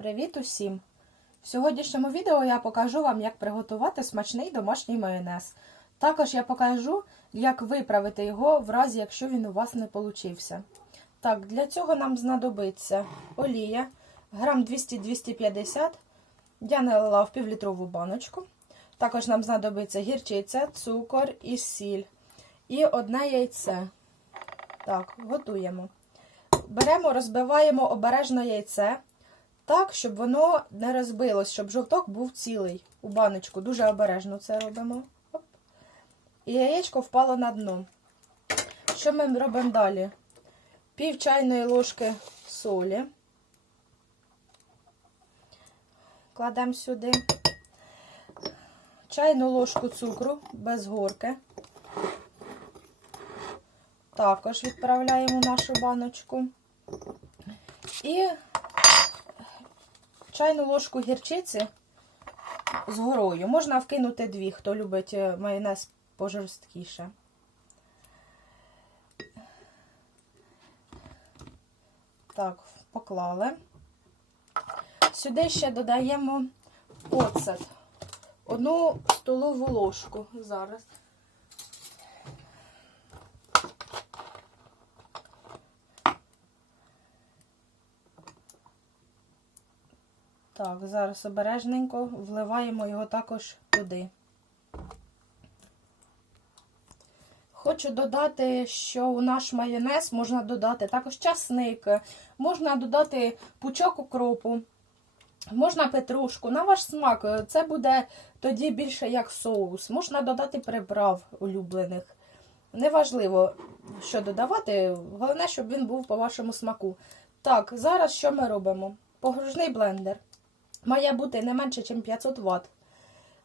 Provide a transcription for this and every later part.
Привіт усім! В сьогоднішньому відео я покажу вам, як приготувати смачний домашній майонез. Також я покажу, як виправити його в разі, якщо він у вас не получився. Так, для цього нам знадобиться олія, грам 200-250. Я налила в півлітрову баночку. Також нам знадобиться гірчиця, цукор і сіль. І одне яйце. Так, готуємо. Беремо, розбиваємо обережно яйце так, щоб воно не розбилось, щоб жовток був цілий у баночку. Дуже обережно це робимо. Оп. І яєчко впало на дно. Що ми робимо далі? Пів чайної ложки солі. Кладемо сюди. Чайну ложку цукру без горки. Також відправляємо нашу баночку. І чайну ложку гірчиці з горою. Можна вкинути дві, хто любить е, майонез пожорсткіше. Так, поклали. Сюди ще додаємо оцет. Одну столову ложку зараз. Так, зараз обережненько вливаємо його також туди. Хочу додати, що у наш майонез можна додати також часник, можна додати пучок укропу, можна петрушку. На ваш смак, це буде тоді більше як соус. Можна додати приправ улюблених. Неважливо, що додавати, головне, щоб він був по вашому смаку. Так, зараз що ми робимо? Погружний блендер. Має бути не менше, ніж 500 Вт.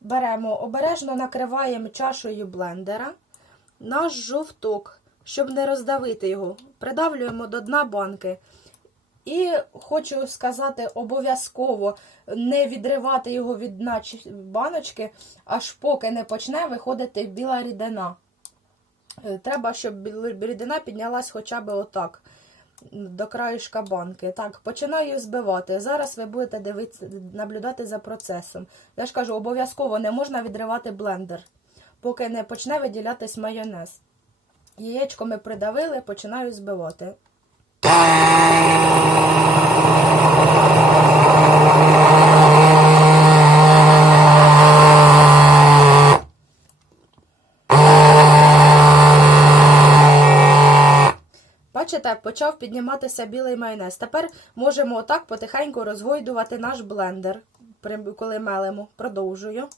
Беремо, обережно накриваємо чашею блендера наш жовток, щоб не роздавити його. Придавлюємо до дна банки. І хочу сказати, обов'язково не відривати його від дна баночки, аж поки не почне виходити біла рідина. Е, Треба, щоб рідина піднялась хоча б отак до краєшка банки. Так, починаю збивати. Зараз ви будете дивитися, наблюдати за процесом. Я ж кажу, обов'язково не можна відривати блендер, поки не почне виділятись майонез. Яєчко ми придавили, починаю збивати. Бачите, почав підніматися білий майонез. Тепер можемо отак потихеньку розгойдувати наш блендер, коли мелимо. Продовжую.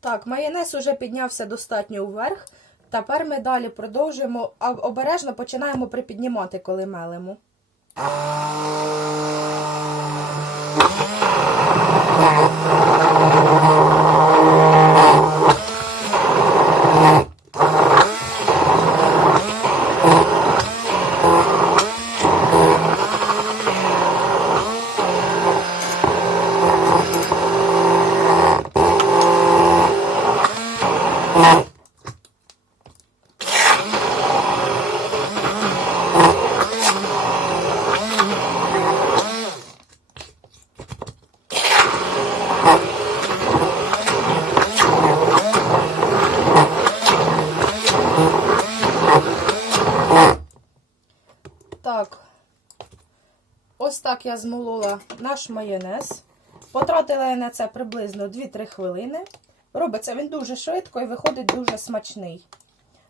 Так, майонез уже піднявся достатньо вверх. Тепер ми далі продовжуємо, а обережно починаємо припіднімати, коли мелимо. Так, ось так я змолола наш майонез. Потратила я на це приблизно 2-3 хвилини. Робиться він дуже швидко і виходить дуже смачний.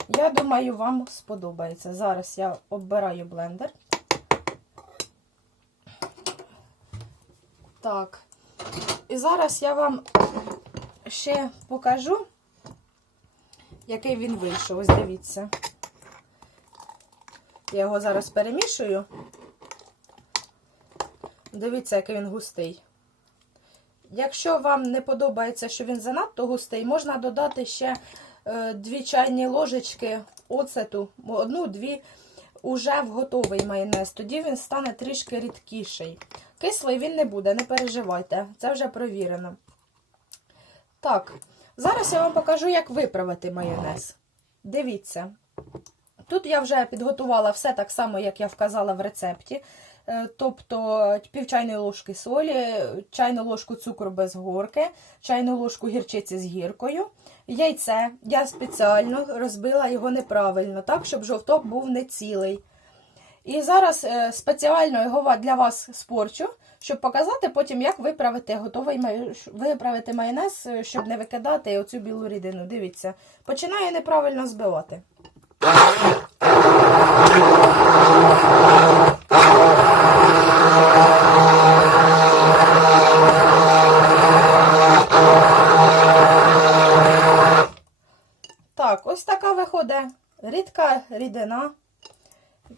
Я думаю, вам сподобається. Зараз я оббираю блендер. Так. І зараз я вам ще покажу, який він вийшов. Ось дивіться. Я його зараз перемішую. Дивіться, який він густий. Якщо вам не подобається, що він занадто густий, можна додати ще е, дві чайні ложечки оцету, одну-дві уже в готовий майонез. Тоді він стане трішки рідкіший. Кислий він не буде, не переживайте, це вже провірено. Так, зараз я вам покажу, як виправити майонез. Дивіться. Тут я вже підготувала все так само, як я вказала в рецепті. Е, Тобто пів чайної ложки солі, чайну ложку цукру без горки, чайну ложку гірчиці з гіркою, яйце. Я спеціально розбила його неправильно, так, щоб жовток був не цілий. І зараз е, спеціально його для вас спорчу, щоб показати потім, як виправити готовий виправити майонез, е, щоб не викидати оцю білу рідину. Дивіться, починаю неправильно збивати. Так, ось така виходить рідка рідина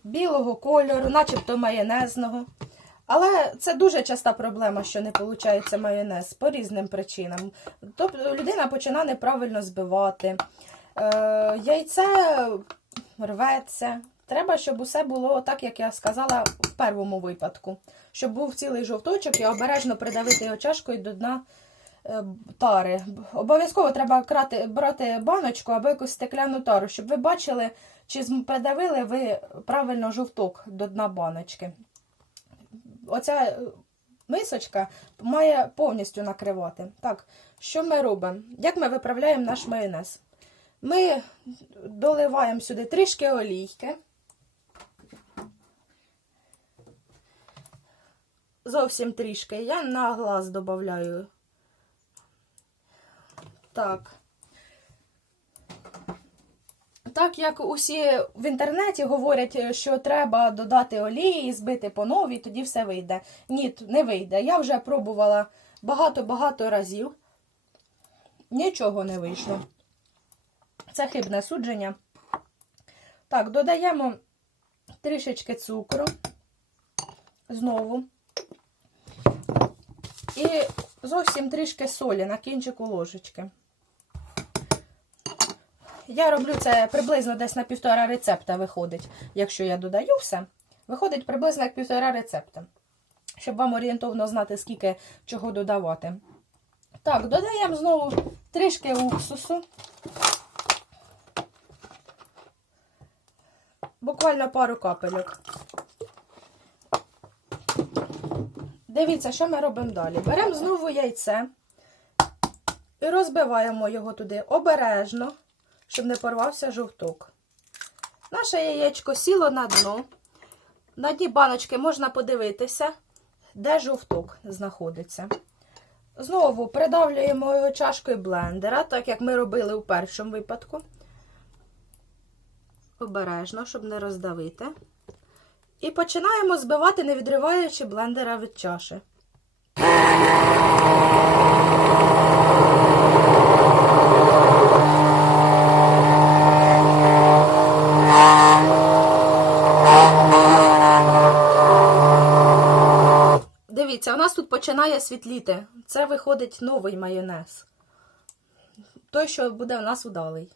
білого кольору, начебто майонезного. Але це дуже часта проблема, що не виходить майонез по різним причинам. Тобто людина починає неправильно збивати, яйце рветься. Треба, щоб усе було так, як я сказала в першому випадку. Щоб був цілий жовточок і обережно придавити його чашкою до дна е, тари. Обов'язково треба крати, брати баночку або якусь стекляну тару, щоб ви бачили, чи придавили ви правильно жовток до дна баночки. Оця е, мисочка має повністю накривати. Так, що ми робимо? Як ми виправляємо наш майонез? Ми доливаємо сюди трішки олійки. Зовсім трішки. Я на глаз додаю. Так. Так як усі в інтернеті говорять, що треба додати олії, збити по новій, тоді все вийде. Ні, не вийде. Я вже пробувала багато-багато разів. Нічого не вийшло. Це хибне судження. Так, додаємо трішечки цукру. Знову. І зовсім трішки солі на кінчику ложечки. Я роблю це приблизно десь на півтора рецепта виходить. Якщо я додаю все, виходить приблизно як півтора рецепта. Щоб вам орієнтовно знати, скільки чого додавати. Так, додаємо знову трішки уксусу. Буквально пару капельок. Дивіться, що ми робимо далі. Беремо знову яйце і розбиваємо його туди обережно, щоб не порвався жовток. Наше яєчко сіло на дно. На дні баночки можна подивитися, де жовток знаходиться. Знову придавлюємо його чашкою блендера, так як ми робили у першому випадку. Обережно, щоб не роздавити. І починаємо збивати, не відриваючи блендера від чаші. Дивіться, у нас тут починає світліти. Це виходить новий майонез. Той, що буде у нас удалий.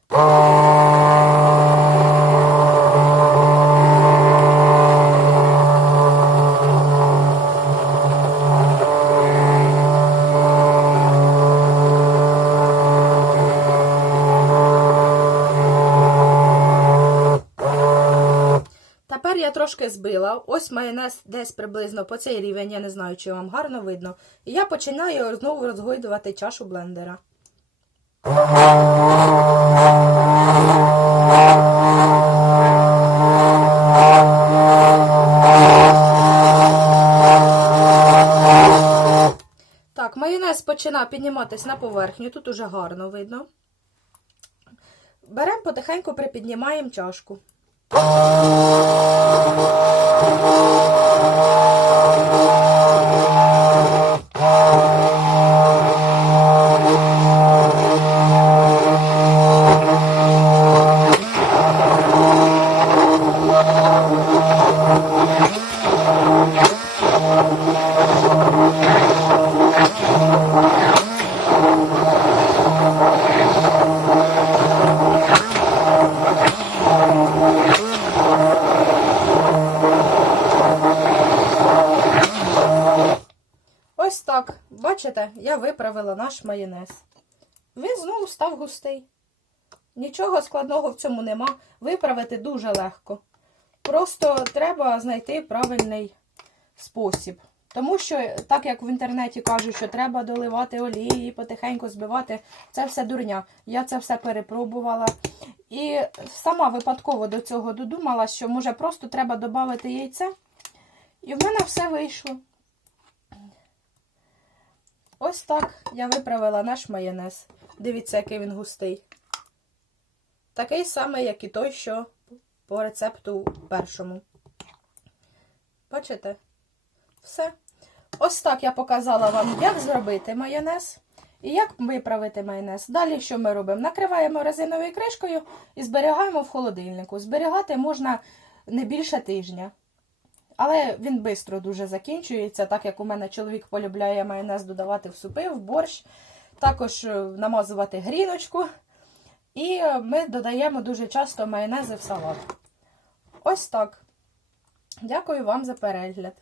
Тепер я трошки збила. Ось майонез десь приблизно по цей рівень, я не знаю, чи вам гарно видно. І я починаю знову розгойдувати чашу блендера. Так, майонез починає підніматись на поверхню, тут уже гарно видно. Беремо потихеньку припіднімаємо чашку. Бачите, я виправила наш майонез. Він знову став густий. Нічого складного в цьому нема. Виправити дуже легко. Просто треба знайти правильний спосіб. Тому що, так як в інтернеті кажуть, що треба доливати олії потихеньку збивати, це все дурня. Я це все перепробувала. І сама випадково до цього додумала, що може просто треба додати яйце. І в мене все вийшло. Ось так я виправила наш майонез. Дивіться, який він густий. Такий самий, як і той, що по рецепту першому. Бачите? Все. Ось так я показала вам, як зробити майонез і як виправити майонез. Далі що ми робимо? Накриваємо резиновою кришкою і зберігаємо в холодильнику. Зберігати можна не більше тижня. Але він швидко дуже закінчується, так як у мене чоловік полюбляє майонез додавати в супи, в борщ, також е, намазувати гріночку. І е, ми додаємо дуже часто майонези в салат. Ось так. Дякую вам за перегляд.